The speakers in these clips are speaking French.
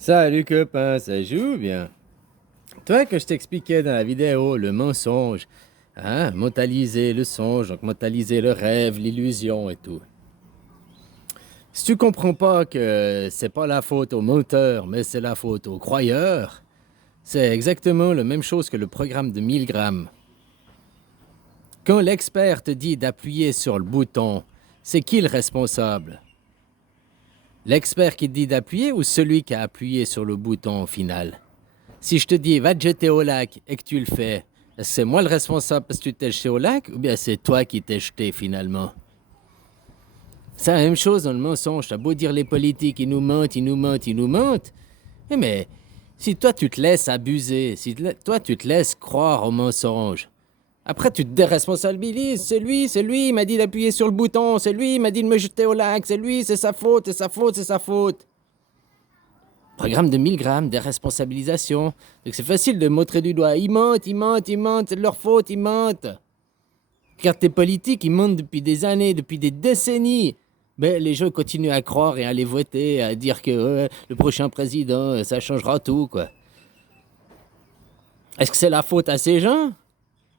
Salut copain, ça joue bien. Toi, que je t'expliquais dans la vidéo, le mensonge, hein, mentaliser le songe, donc mentaliser le rêve, l'illusion et tout. Si tu comprends pas que c'est pas la faute au menteur, mais c'est la faute au croyeur, c'est exactement la même chose que le programme de 1000 grammes. Quand l'expert te dit d'appuyer sur le bouton, c'est qui le responsable? L'expert qui te dit d'appuyer ou celui qui a appuyé sur le bouton au final? Si je te dis va te jeter au lac et que tu le fais, est-ce que c'est moi le responsable parce que tu t'es jeté au lac ou bien c'est toi qui t'es jeté finalement? C'est la même chose dans le mensonge. T'as beau dire les politiques, ils nous mentent, ils nous mentent, ils nous mentent. Mais si toi tu te laisses abuser, si toi tu te laisses croire au mensonge, après tu te déresponsabilises. C'est lui, il m'a dit d'appuyer sur le bouton, c'est lui, il m'a dit de me jeter au lac, c'est lui, c'est sa faute, c'est sa faute, c'est sa faute. Programme de 1000 grammes, déresponsabilisation. Donc c'est facile de montrer du doigt. Ils mentent, ils mentent, ils mentent, c'est de leur faute, ils mentent. Regarde tes politiques, ils mentent depuis des années, depuis des décennies. Mais les gens continuent à croire et à les voter, à dire que le prochain président, ça changera tout, quoi. Est-ce que c'est la faute à ces gens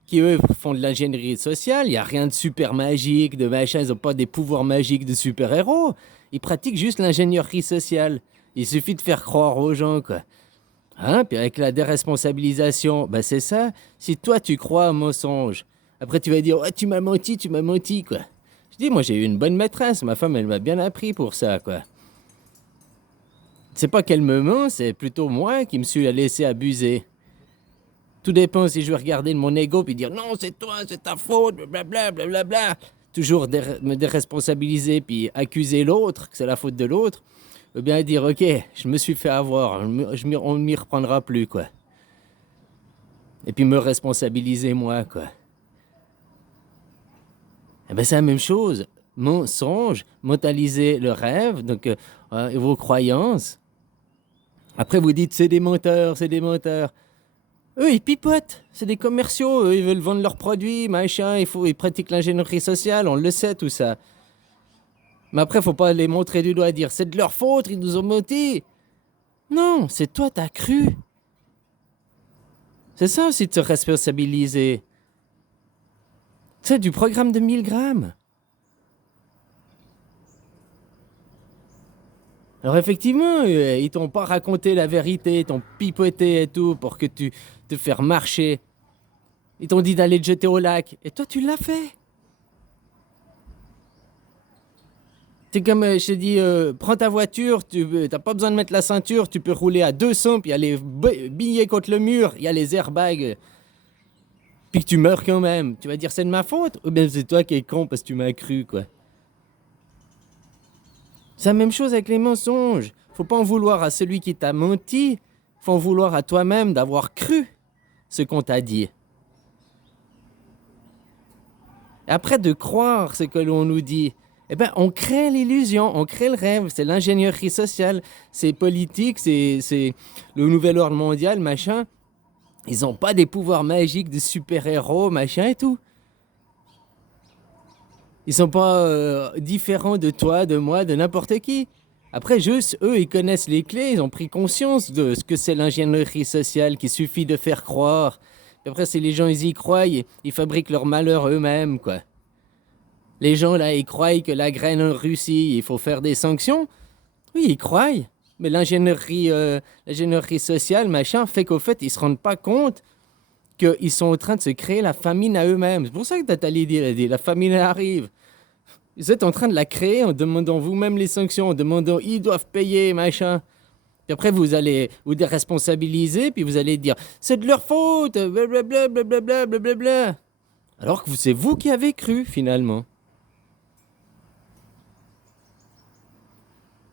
qui, eux, font de l'ingénierie sociale? Il n'y a rien de super magique, de machin, ils n'ont pas des pouvoirs magiques de super-héros. Ils pratiquent juste l'ingénierie sociale. Il suffit de faire croire aux gens, quoi. Hein? Puis avec la déresponsabilisation, ben c'est ça. Si toi, tu crois au mensonge, après tu vas dire, ouais, tu m'as menti, quoi. Je dis, moi, j'ai eu une bonne maîtresse. Ma femme, elle m'a bien appris pour ça, quoi. C'est pas qu'elle me ment, c'est plutôt moi qui me suis laissé abuser. Tout dépend si je veux regarder mon ego puis dire, non, c'est toi, c'est ta faute, blablabla, blablabla. Toujours me déresponsabiliser puis accuser l'autre, que c'est la faute de l'autre. Ou bien dire, ok, je me suis fait avoir, on ne m'y reprendra plus, quoi. Et puis me responsabiliser moi, quoi. Eh ben c'est la même chose. Mensonge, mentaliser le rêve, donc et vos croyances. Après vous dites c'est des menteurs, c'est des menteurs. Eux ils pipotent, c'est des commerciaux, eux, ils veulent vendre leurs produits, machin, ils pratiquent l'ingénierie sociale, on le sait tout ça. Mais après faut pas les montrer du doigt et dire c'est de leur faute, ils nous ont menti. Non, c'est toi t'as cru. C'est ça aussi de se responsabiliser. C'est du programme de 1000 grammes. Alors effectivement, ils t'ont pas raconté la vérité, ils t'ont pipoté et tout pour que tu te faire marcher. Ils t'ont dit d'aller te jeter au lac. Et toi, tu l'as fait. C'est comme, je te dis, prends ta voiture, tu n'as pas besoin de mettre la ceinture, tu peux rouler à 200, puis aller biller contre le mur, il y a les airbags, puis que tu meurs quand même. Tu vas dire c'est de ma faute? Ou bien c'est toi qui es con parce que tu m'as cru, quoi. C'est la même chose avec les mensonges. Faut pas en vouloir à celui qui t'a menti, faut en vouloir à toi-même d'avoir cru ce qu'on t'a dit. Et après de croire ce que l'on nous dit, eh ben on crée l'illusion, on crée le rêve, c'est l'ingénierie sociale, c'est politique, c'est le nouvel ordre mondial, machin. Ils n'ont pas des pouvoirs magiques de super-héros, machin et tout. Ils sont pas différents de toi, de moi, de n'importe qui. Après, juste, eux, ils connaissent les clés, ils ont pris conscience de ce que c'est l'ingénierie sociale, qu'il suffit de faire croire. Et après, si les gens, ils y croient, ils fabriquent leur malheur eux-mêmes, quoi. Les gens, là, ils croient que la graine en Russie, il faut faire des sanctions. Oui, ils croient. Mais l'ingénierie sociale, machin, fait qu'au fait, ils se rendent pas compte qu'ils sont en train de se créer la famine à eux-mêmes. C'est pour ça que Nathalie dit, la famine arrive. Vous êtes en train de la créer en demandant vous-même les sanctions, en demandant ils doivent payer, machin. Puis après, vous allez vous déresponsabiliser, puis vous allez dire c'est de leur faute, blablabla, blablabla, blablabla. Alors que c'est vous qui avez cru, finalement.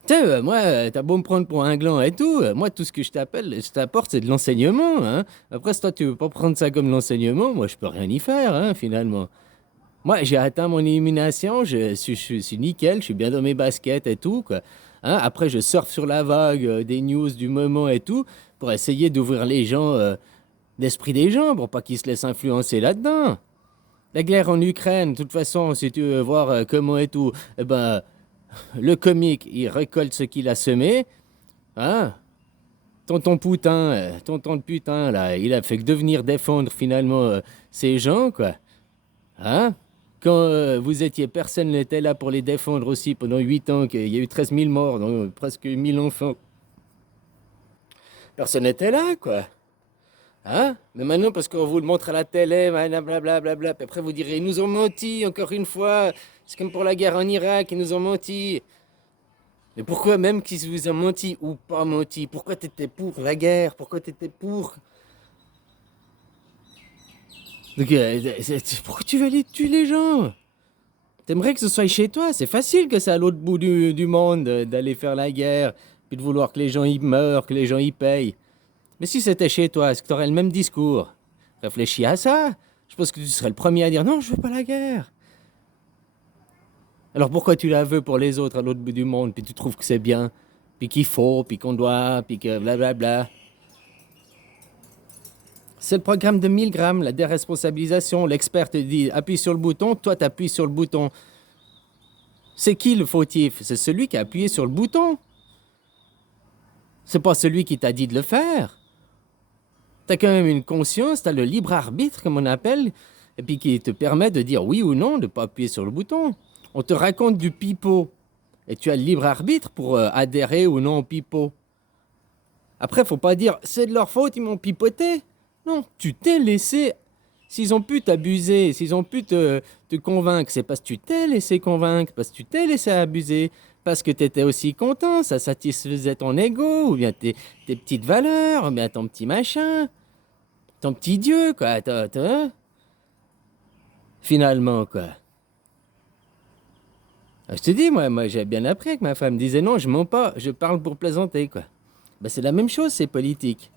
Tu sais, moi, t'as beau me prendre pour un gland et tout, moi, tout ce que je t'apporte, c'est de l'enseignement, hein. Après, si toi, tu veux pas prendre ça comme l'enseignement, moi, je peux rien y faire, hein, finalement. Moi, j'ai atteint mon élimination, je suis nickel, je suis bien dans mes baskets et tout, quoi. Hein, après, je surfe sur la vague des news du moment et tout, pour essayer d'ouvrir les gens, l'esprit des gens, pour pas qu'ils se laissent influencer là-dedans. La guerre en Ukraine, de toute façon, si tu veux voir comment et tout, eh ben, le comique, il récolte ce qu'il a semé, hein. tonton de putain, là, il a fait que de venir défendre finalement ces gens, quoi. Hein? Quand vous étiez, personne n'était là pour les défendre aussi pendant 8 ans, qu'il y a eu 13 000 morts, donc presque 1000 enfants. Personne n'était là, quoi. Hein? Mais maintenant, parce qu'on vous le montre à la télé, blablabla, puis après vous direz, ils nous ont menti, encore une fois. C'est comme pour la guerre en Irak, ils nous ont menti. Mais pourquoi même qu'ils vous ont menti ou pas menti? Pourquoi t'étais pour la guerre? Pourquoi t'étais pour... Donc, pourquoi tu veux aller tuer les gens? T'aimerais que ce soit chez toi? C'est facile que c'est à l'autre bout du monde d'aller faire la guerre, puis de vouloir que les gens y meurent, que les gens y payent. Mais si c'était chez toi, est-ce que t'aurais le même discours? Réfléchis à ça. Je pense que tu serais le premier à dire non, je veux pas la guerre. Alors pourquoi tu la veux pour les autres à l'autre bout du monde, puis tu trouves que c'est bien, puis qu'il faut, puis qu'on doit, puis que blablabla. C'est le programme de 1000 grammes, la déresponsabilisation. L'expert te dit appuie sur le bouton, toi t'appuies sur le bouton. C'est qui le fautif? C'est celui qui a appuyé sur le bouton. C'est pas celui qui t'a dit de le faire. T'as quand même une conscience, t'as le libre arbitre, comme on appelle, et puis qui te permet de dire oui ou non, de pas appuyer sur le bouton. On te raconte du pipeau, et tu as le libre arbitre pour adhérer ou non au pipeau. Après, faut pas dire c'est de leur faute, ils m'ont pipoté. Non, tu t'es laissé. S'ils ont pu t'abuser, s'ils ont pu te convaincre, c'est parce que tu t'es laissé convaincre, parce que tu t'es laissé abuser, parce que tu étais aussi content, ça satisfaisait ton ego, ou bien tes petites valeurs, ou bien ton petit machin, ton petit Dieu, quoi. Finalement, quoi. Je te dis, moi j'ai bien appris que ma femme disait non, je mens pas, je parle pour plaisanter, quoi. Ben, c'est la même chose, c'est politique.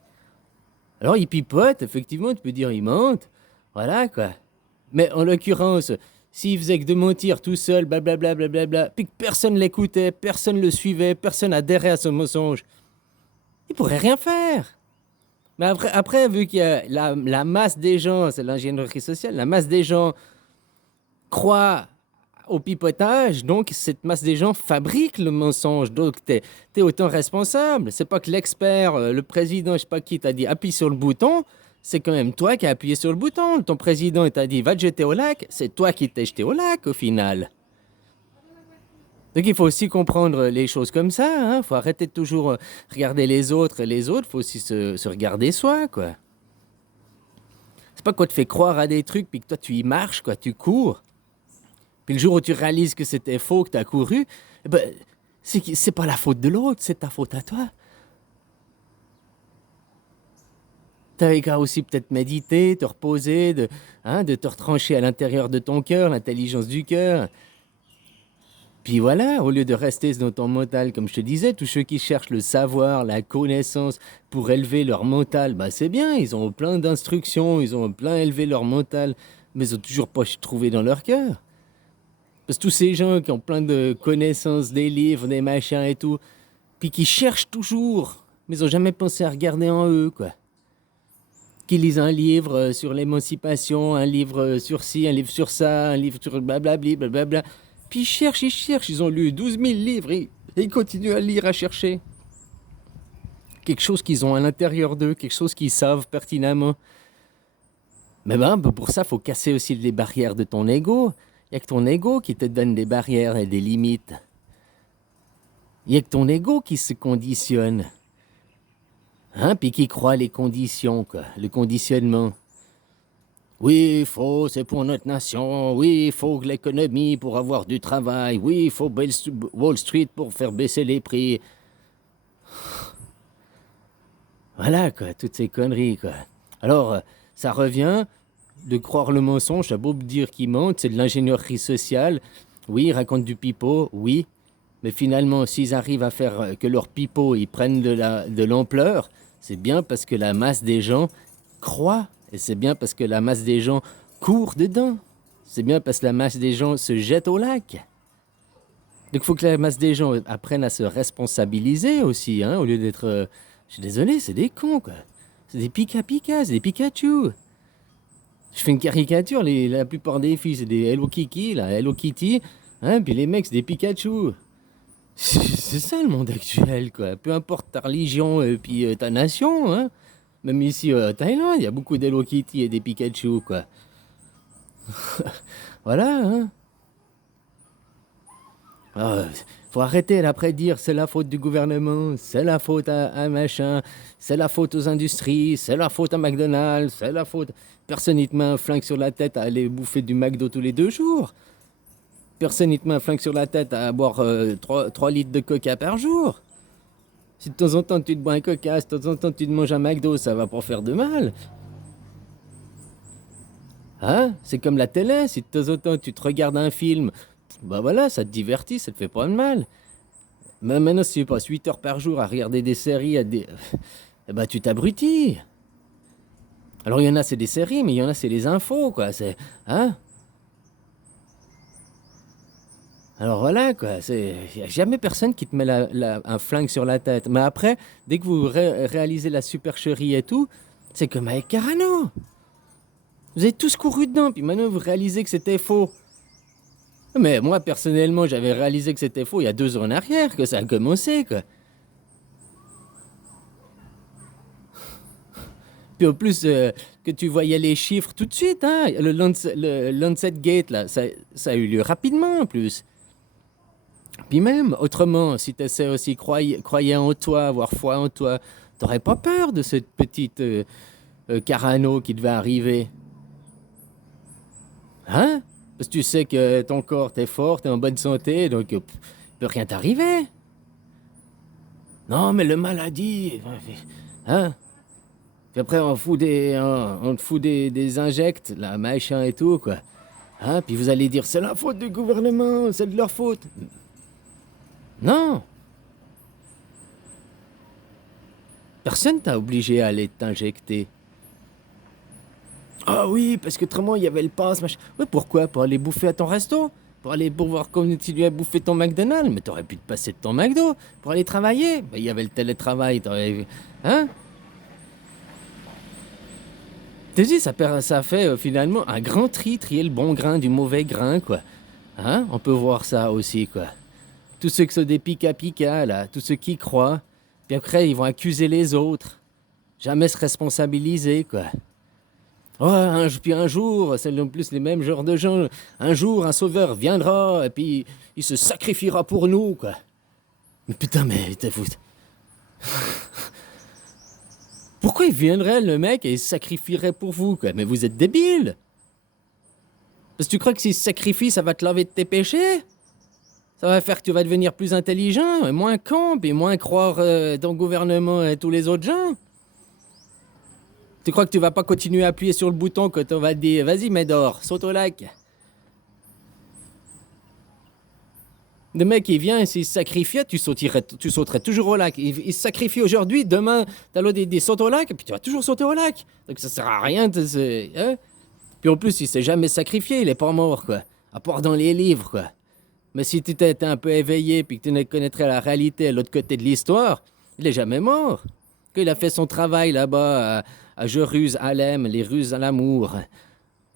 Alors, ils pipotent, effectivement, tu peux dire ils mentent, voilà, quoi. Mais en l'occurrence, s'il faisait que de mentir tout seul, blablabla, blablabla, puis que personne l'écoutait, personne le suivait, personne adhérait à son mensonge, il pourrait rien faire. Mais après vu qu'il y a la masse des gens, c'est l'ingénierie sociale, la masse des gens croit au pipotage, donc cette masse des gens fabrique le mensonge, donc t'es autant responsable. C'est pas que l'expert, le président, je sais pas qui t'a dit appuie sur le bouton, c'est quand même toi qui as appuyé sur le bouton. Ton président t'a dit va te jeter au lac, c'est toi qui t'es jeté au lac au final. Donc il faut aussi comprendre les choses comme ça, hein. Faut arrêter de toujours regarder les autres, faut aussi se regarder soi, quoi. C'est pas qu'on te fait croire à des trucs, puis que toi tu y marches, quoi, tu cours. Puis le jour où tu réalises que c'était faux, que tu as couru, eh ben, c'est pas la faute de l'autre, c'est ta faute à toi. T'avais qu'à aussi peut-être méditer, te reposer, de te retrancher à l'intérieur de ton cœur, l'intelligence du cœur. Puis voilà, au lieu de rester dans ton mental, comme je te disais, tous ceux qui cherchent le savoir, la connaissance pour élever leur mental, bah c'est bien, ils ont plein d'instructions, ils ont plein élevé leur mental, mais ils ont toujours pas trouvé dans leur cœur. Parce que tous ces gens qui ont plein de connaissances, des livres, des machins et tout, puis qui cherchent toujours, mais ils n'ont jamais pensé à regarder en eux, quoi. Qui lisent un livre sur l'émancipation, un livre sur ci, un livre sur ça, un livre sur blablabli, blablabla. Puis ils cherchent, ils ont lu 12 000 livres et ils continuent à lire, à chercher. Quelque chose qu'ils ont à l'intérieur d'eux, quelque chose qu'ils savent pertinemment. Mais pour ça, il faut casser aussi les barrières de ton ego. Il n'y a que ton ego qui te donne des barrières et des limites. Il n'y a que ton ego qui se conditionne. Hein, puis qui croit les conditions, quoi, le conditionnement. Oui, il faut, c'est pour notre nation. Oui, il faut l'économie pour avoir du travail. Oui, il faut Wall Street pour faire baisser les prix. Voilà, quoi, toutes ces conneries, quoi. Alors, ça revient de croire le mensonge, t'as beau dire qu'il ment, c'est de l'ingénierie sociale. Oui, ils racontent du pipeau, oui. Mais finalement, s'ils arrivent à faire que leur pipeau, ils prennent de l'ampleur, c'est bien parce que la masse des gens croit. Et c'est bien parce que la masse des gens court dedans. C'est bien parce que la masse des gens se jette au lac. Donc il faut que la masse des gens apprennent à se responsabiliser aussi, hein, au lieu d'être... je suis désolé, c'est des cons, quoi. C'est des pika-pika, c'est des Pikachu. Je fais une caricature, la plupart des filles, c'est des Hello Kitty, là, Hello Kitty, hein, puis les mecs, c'est des Pikachu. C'est ça le monde actuel, quoi. Peu importe ta religion et puis ta nation, hein. Même ici en Thaïlande, il y a beaucoup d'Hello Kitty et des Pikachu, quoi. Voilà, hein. Ah, faut arrêter là, après de dire c'est la faute du gouvernement, c'est la faute à machin, c'est la faute aux industries, c'est la faute à McDonald's, c'est la faute. Personne ne te met un flingue sur la tête à aller bouffer du McDo tous les 2 jours. Personne ne te met un flingue sur la tête à boire 3 litres de coca par jour. Si de temps en temps tu te bois un coca, si de temps en temps tu te manges un McDo, ça va pas faire de mal. Hein? C'est comme la télé, si de temps en temps tu te regardes un film, bah voilà, ça te divertit, ça te fait pas de mal. Mais maintenant, si tu passes 8 heures par jour à regarder des séries, eh ben, tu t'abrutis. Alors, il y en a, c'est des séries, mais il y en a, c'est les infos, quoi. C'est. Hein? Alors voilà, quoi. Il n'y a jamais personne qui te met un flingue sur la tête. Mais après, dès que vous réalisez la supercherie et tout, c'est comme avec Carano. Vous avez tous couru dedans, puis maintenant vous réalisez que c'était faux. Mais moi, personnellement, j'avais réalisé que c'était faux il y a 2 ans en arrière, que ça a commencé, quoi. Puis en plus, que tu voyais les chiffres tout de suite, hein. Le Lancet Gate, là, ça a eu lieu rapidement, en plus. Puis même, autrement, si tu essaies aussi croyais en toi, avoir foi en toi, t'aurais pas peur de cette petite Carano qui devait arriver. Hein? Parce que tu sais que ton corps, t'es fort, t'es en bonne santé, donc peut rien t'arriver. Non, mais le maladie, hein? Puis après, on te fout des injects, là, machin et tout, quoi. Hein? Puis vous allez dire, c'est la faute du gouvernement, c'est de leur faute. Non, personne t'a obligé à aller t'injecter. Ah oui, parce que autrement, il y avait le pass, machin. Ouais, pourquoi? Pour aller bouffer à ton resto? Pour aller pouvoir continuer à bouffer ton McDonald's? Mais t'aurais pu te passer de ton McDo pour aller travailler. Il y avait le télétravail, Hein? T'as dit, ça fait finalement un grand trier le bon grain du mauvais grain, quoi. Hein? On peut voir ça aussi, quoi. Tous ceux qui sont des pica-pica, là, tous ceux qui croient, puis après, ils vont accuser les autres. Jamais se responsabiliser, quoi. Ouais, puis un jour, c'est en plus les mêmes genres de gens, un jour, un sauveur viendra, et puis il se sacrifiera pour nous, quoi. Mais putain, mais t'es fou. Pourquoi il viendrait, le mec, et il se sacrifierait pour vous, quoi? Mais vous êtes débile! Parce que tu crois que s'il se sacrifie, ça va te laver de tes péchés? Ça va faire que tu vas devenir plus intelligent, et moins con, et moins croire dans le gouvernement et tous les autres gens? Tu crois que tu vas pas continuer à appuyer sur le bouton quand on va te dire vas-y Médor, saute au lac? Le mec il vient, s'il se sacrifiait, tu sauterais toujours au lac. Il se sacrifie aujourd'hui, demain t'as l'autre des saute au lac, et puis tu vas toujours sauter au lac. Donc ça sert à rien hein? Puis en plus il s'est jamais sacrifié, il est pas mort quoi. À part dans les livres quoi. Mais si tu t'étais un peu éveillé puis que tu connaîtrais la réalité à l'autre côté de l'histoire, il est jamais mort. Qu'il a fait son travail là-bas à Jeruse, Alem, les Ruses à l'amour.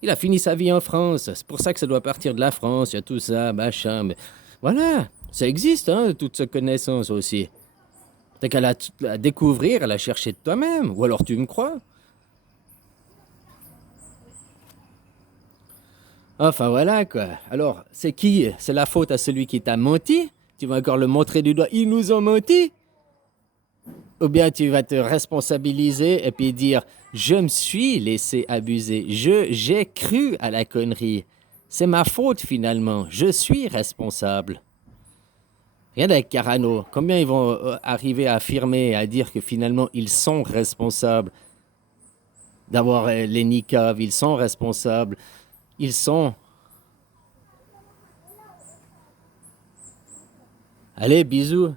Il a fini sa vie en France. C'est pour ça que ça doit partir de la France. Il y a tout ça, machin. Mais voilà, ça existe, hein, toute cette connaissance aussi. T'as qu'à la découvrir, à la chercher de toi-même. Ou alors tu me crois. Enfin voilà quoi. Alors, c'est qui? C'est la faute à celui qui t'a menti? Tu vas encore le montrer du doigt. Ils nous ont menti? Ou bien tu vas te responsabiliser et puis dire je me suis laissé abuser, j'ai cru à la connerie. C'est ma faute finalement, je suis responsable. Regarde avec Carano, combien ils vont arriver à affirmer, à dire que finalement ils sont responsables d'avoir les niqabs, ils sont responsables, ils sont. Allez, bisous.